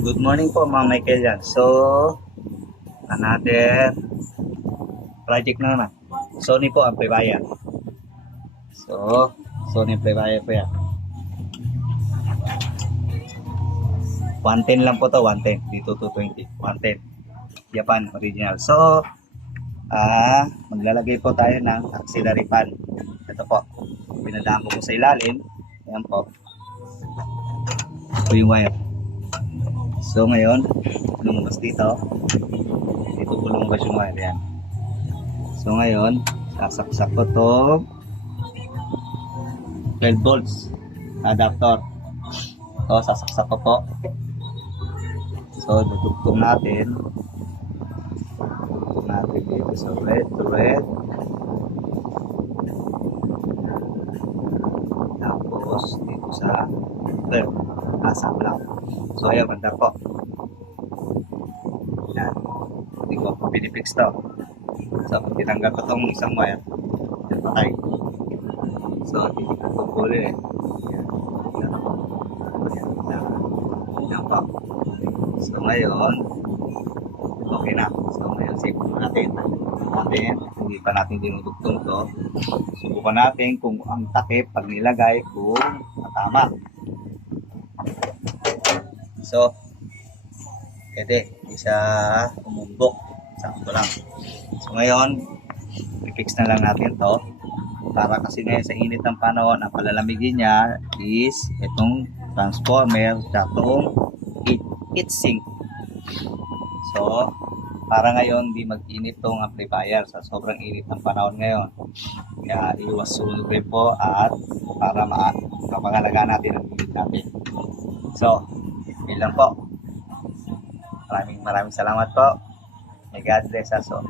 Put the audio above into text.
Good morning po mga Michael yan. So, another project na naman. Sony po ang prebuyer. So, Sony prebuyer po yan. 110 lang po to, 110. Dito 220. 110. Japan original. So, maglalagay po tayo ng auxiliary fan. Ito po. Pinadaan ko sa ilalim. Ayan po. Ito yung wire. So ngayon, lumabas dito. Dito po lumabas yung wire yan. So ngayon, sasaksak ko to 12 volts adapter. So sasaksak ko po. So dudugtong natin. Dudugtong natin dito sa red to red. Tapos dito sa red. Asap lang. So ayan, ganda po. Yan. Hindi ko po pinipix to. So pag tinanggal ko itong isang wire, yan patay. So titignan ko po ulit. Yan. Yan po. Yan po. So ngayon, okay na. So ngayon, save natin. Hindi pa natin dinudugtong to. Subukan natin kung ang takip pag nilagay kung matama. So, pwede, hindi siya umumbok. Sakto lang. So, ngayon, i-fix na lang natin to. Para kasi ngayon sa init ng panahon, ang palalamigin niya is itong transformer at itong heatsink. So, para ngayon, di mag-init itong amplifier sa sobrang init ng panahon ngayon. Kaya, iwas sunugin po at para makapangalaga natin ang init natin. So, yun lang po. Maraming salamat po. May God bless us all.